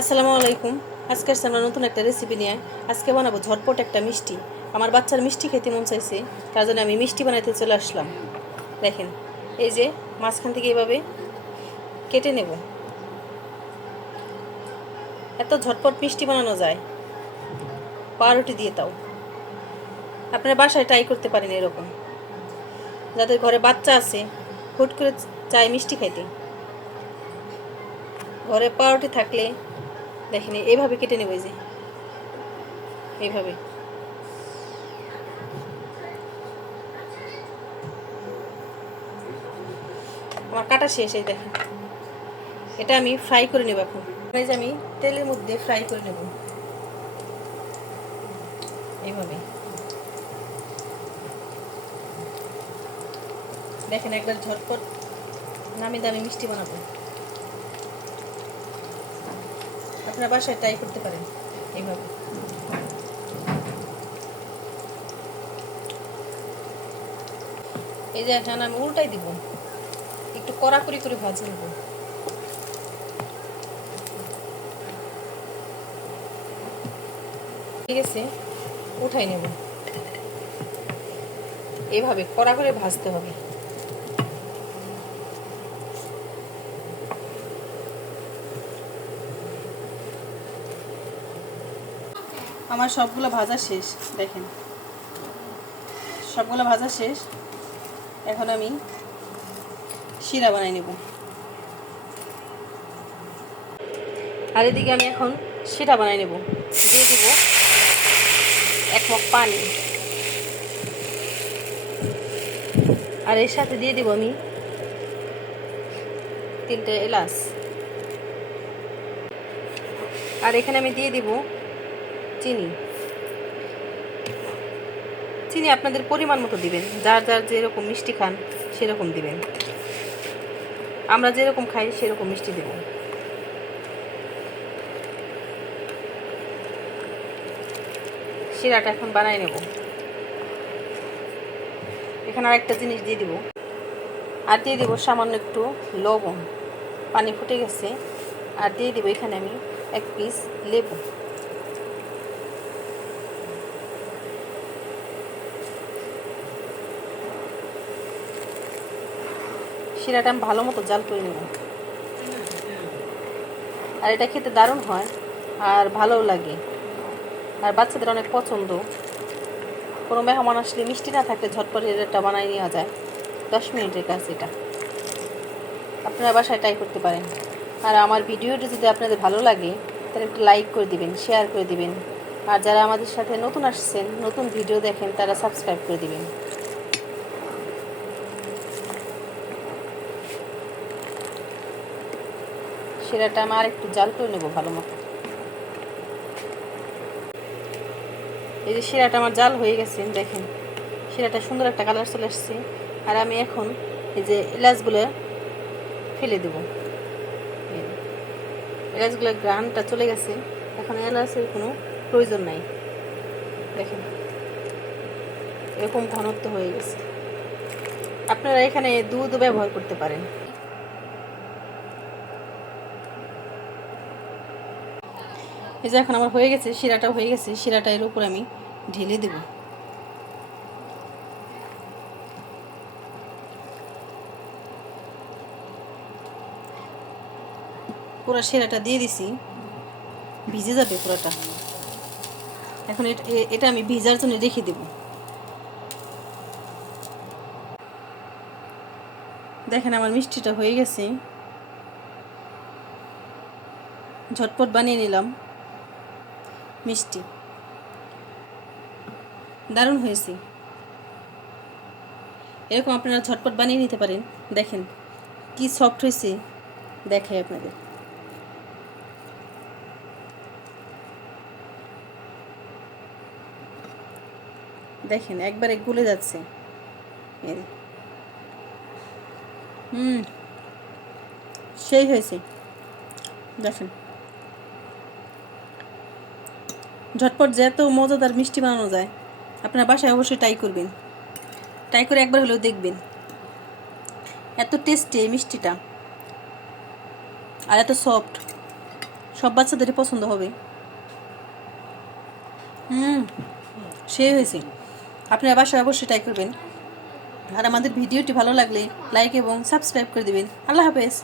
আসসালামু আলাইকুম। আজকে আমরা নতুন একটা রেসিপি নিয়ে আজকে বানাবো ঝটপট একটা মিষ্টি। আমার বাচ্চার মিষ্টি খেতে মন চাইছে, তার জন্য আমি মিষ্টি বানাইতে চলে আসলাম। দেখেন, এই যে মাঝখান থেকে এইভাবে কেটে নেব। এত ঝটপট মিষ্টি বানানো যায় পাউরুটি দিয়ে। তাও আপনারা বাসায় ট্রাই করতে পারেন এরকম। যাদের ঘরে বাচ্চা আছে, হুট করে চায় মিষ্টি খাইতে, ঘরে পাউরুটি থাকলে দেখেন এইভাবে কেটে নেব। এই যে এইভাবে আমার কাটা শেষ। এই দেখেন, এটা আমি ফ্রাই করে নেব এখন। এই যে আমি তেলের মধ্যে ফ্রাই করে নেব এইভাবে। দেখেন, একবার ঝটপট নামি দামি মিষ্টি বানাবো। আপনারা বাসায় ট্রাই করতে পারেন এইভাবে। এই যে এখন আমি উল্টাই দিব, একটু কড়াকড়ি করে ভাজে নেব। ঠিক আছে, উঠাই নেব। এইভাবে কড়া করে ভাজতে হবে। আমার সবগুলো ভাজা শেষ। দেখেন, সবগুলো ভাজা শেষ। এখন আমি শিরা বানাই নেব। আর এদিকে আমি এখন শিরা বানাই নেব। দিয়ে দিব 1 মগ পানি, আর এর সাথে দিয়ে দিব আমি 3টে এলাচ। আর এখানে আমি দিয়ে দিব চিনি। চিনি আপনাদের পরিমাণ মতো দিবেন, যার যার যেরকম মিষ্টি খান সেরকম দিবেন। আমরা যেরকম খাই সেরকম মিষ্টি দেব। শিরাটা এখন বানাই নেব। এখানে আরেকটা জিনিস দিয়ে দিব, আর দিয়ে দিব সামান্য একটু লবণ। পানি ফুটে গেছে, আর দিয়ে দিব এখানে আমি 1 পিস লেবু। শিরাটা আমি ভালো মতো জাল করে নেব। আর এটা খেতে দারুণ হয়, আর ভালোও লাগে, আর বাচ্চাদের অনেক পছন্দ। কোনো মেহমান আসলে মিষ্টি না থাকলে ঝটপট এটা বানাই নেওয়া যায়। 10 মিনিটের কাজ এটা। আপনারা বাসায় ট্রাই করতে পারেন। আর আমার ভিডিওটি যদি আপনাদের ভালো লাগে তাহলে একটু লাইক করে দিবেন, শেয়ার করে দিবেন। আর যারা আমাদের সাথে নতুন আসছেন, নতুন ভিডিও দেখেন, তারা সাবস্ক্রাইব করে দিবেন। শিরাটা আমি আর একটু জাল করে নেব ভালো মতো। এই যে শিরাটা আমার জাল হয়ে গেছে, দেখেন শিরাটা সুন্দর একটা কালার চলে আসছে। আর আমি এখন এই যে এলাচগুলো ফেলে দেব। এলাচগুলো গ্রানটা চলে গেছে, এখন এলাচের কোনো প্রয়োজন নাই। দেখেন এরকম ঘনত্ব হয়ে গেছে। আপনারা এখানে দুধও ব্যবহার করতে পারেন। এই যে এখন আমার হয়ে গেছে, শিরাটা হয়ে গেছে। শিরাটা এর উপর আমি ঢেলে দেব। পুরো শিরাটা দিয়ে দিছি, ভিজে যাবে পুরোটা। এখন এটা আমি ভিজার জন্য রেখে দেব। দেখেন আমার মিষ্টিটা হয়ে গেছে, ঝটপট বানিয়ে নিলাম মিষ্টি। দারুণ হয়েছে। এরকম আপনারা ঝটপট বানিয়ে নিতে পারেন। দেখেন কি সফট হয়েছে, দেখাই আপনাদের। দেখেন একবারে গলে যাচ্ছে। সেই হয়েছে। দেখেন ঝটপট যে এত মজাদার মিষ্টি বানানো যায়, আপনারা বাসায় অবশ্যই ট্রাই করবেন। ট্রাই করে একবার হলেও দেখবেন। এত টেস্টি এই মিষ্টিটা, আর এত সফট, সব বাচ্চাদেরই পছন্দ হবে। সে হয়েছে। আপনারা বাসায় অবশ্যই ট্রাই করবেন। আর আমাদের ভিডিওটি ভালো লাগলে লাইক এবং সাবস্ক্রাইব করে দেবেন। আল্লাহ হাফেজ।